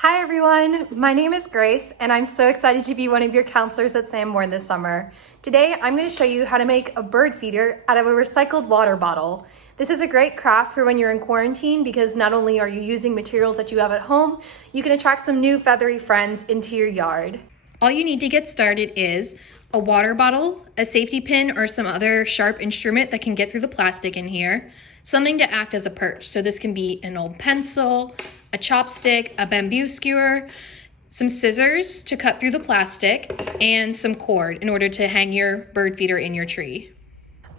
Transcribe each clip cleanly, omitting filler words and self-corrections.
Hi everyone, my name is Grace and I'm so excited to be one of your counselors at Sanborn this summer. Today I'm going to show you how to make a bird feeder out of a recycled water bottle. This is a great craft for when you're in quarantine because not only are you using materials that you have at home, you can attract some new feathery friends into your yard. All you need to get started is a water bottle, a safety pin or some other sharp instrument that can get through the plastic in here, something to act as a perch. So this can be an old pencil, a chopstick, a bamboo skewer, some scissors to cut through the plastic, and some cord in order to hang your bird feeder in your tree.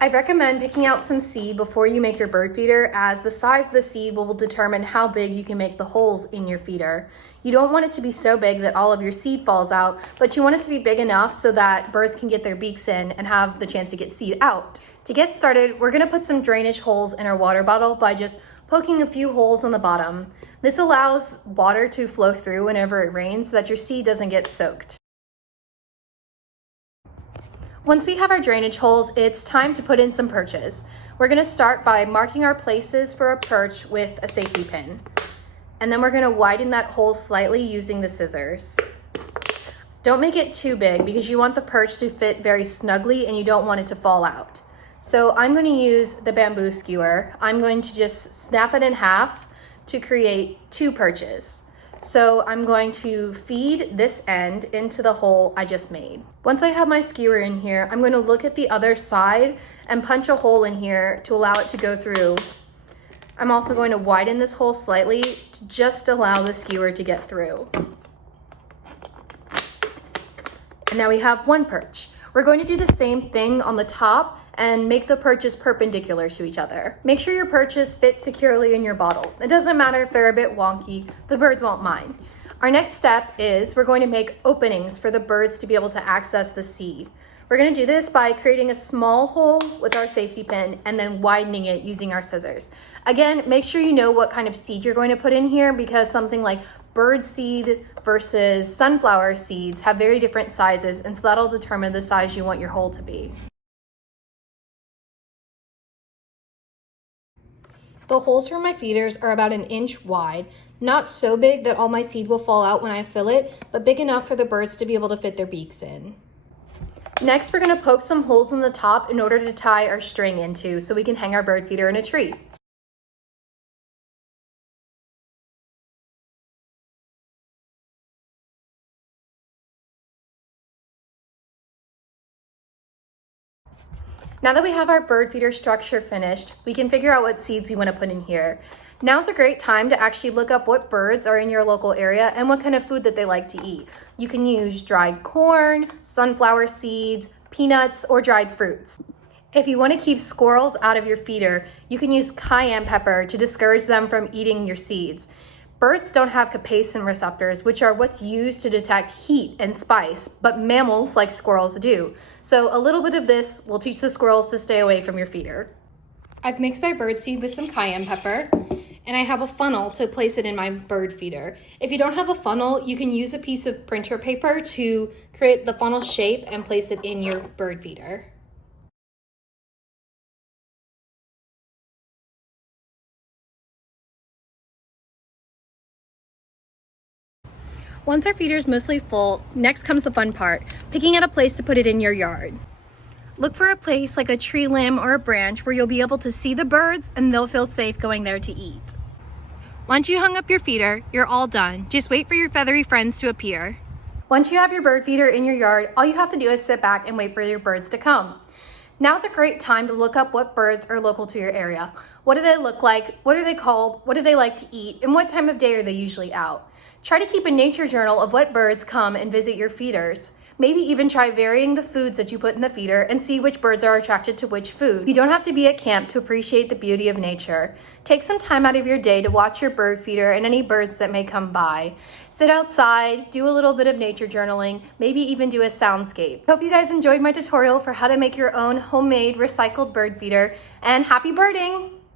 I recommend picking out some seed before you make your bird feeder, as the size of the seed will determine how big you can make the holes in your feeder. You don't want it to be so big that all of your seed falls out, but you want it to be big enough so that birds can get their beaks in and have the chance to get seed out. To get started, we're going to put some drainage holes in our water bottle by just poking a few holes on the bottom. This allows water to flow through whenever it rains so that your seed doesn't get soaked. Once we have our drainage holes, it's time to put in some perches. We're going to start by marking our places for a perch with a safety pin. And then we're going to widen that hole slightly using the scissors. Don't make it too big because you want the perch to fit very snugly and you don't want it to fall out. So I'm going to use the bamboo skewer. I'm going to just snap it in half to create two perches. So I'm going to feed this end into the hole I just made. Once I have my skewer in here, I'm going to look at the other side and punch a hole in here to allow it to go through. I'm also going to widen this hole slightly to just allow the skewer to get through. And now we have one perch. We're going to do the same thing on the top and make the perches perpendicular to each other. Make sure your perches fit securely in your bottle. It doesn't matter if they're a bit wonky, the birds won't mind. Our next step is we're going to make openings for the birds to be able to access the seed. We're going to do this by creating a small hole with our safety pin and then widening it using our scissors. Again, make sure you know what kind of seed you're going to put in here because something like bird seed versus sunflower seeds have very different sizes, and so that'll determine the size you want your hole to be. The holes for my feeders are about 1 inch wide, not so big that all my seed will fall out when I fill it, but big enough for the birds to be able to fit their beaks in. Next, we're going to poke some holes in the top in order to tie our string into so we can hang our bird feeder in a tree. Now that we have our bird feeder structure finished, we can figure out what seeds we want to put in here. Now's a great time to actually look up what birds are in your local area and what kind of food that they like to eat. You can use dried corn, sunflower seeds, peanuts, or dried fruits. If you want to keep squirrels out of your feeder, you can use cayenne pepper to discourage them from eating your seeds. Birds don't have capsaicin receptors, which are what's used to detect heat and spice, but mammals like squirrels do. So a little bit of this will teach the squirrels to stay away from your feeder. I've mixed my bird seed with some cayenne pepper, and I have a funnel to place it in my bird feeder. If you don't have a funnel, you can use a piece of printer paper to create the funnel shape and place it in your bird feeder. Once our feeder is mostly full, next comes the fun part, picking out a place to put it in your yard. Look for a place like a tree limb or a branch where you'll be able to see the birds and they'll feel safe going there to eat. Once you hung up your feeder, you're all done. Just wait for your feathery friends to appear. Once you have your bird feeder in your yard, all you have to do is sit back and wait for your birds to come. Now's a great time to look up what birds are local to your area. What do they look like? What are they called? What do they like to eat? And what time of day are they usually out? Try to keep a nature journal of what birds come and visit your feeders. Maybe even try varying the foods that you put in the feeder and see which birds are attracted to which food. You don't have to be at camp to appreciate the beauty of nature. Take some time out of your day to watch your bird feeder and any birds that may come by. Sit outside, do a little bit of nature journaling, maybe even do a soundscape. Hope you guys enjoyed my tutorial for how to make your own homemade recycled bird feeder, and happy birding!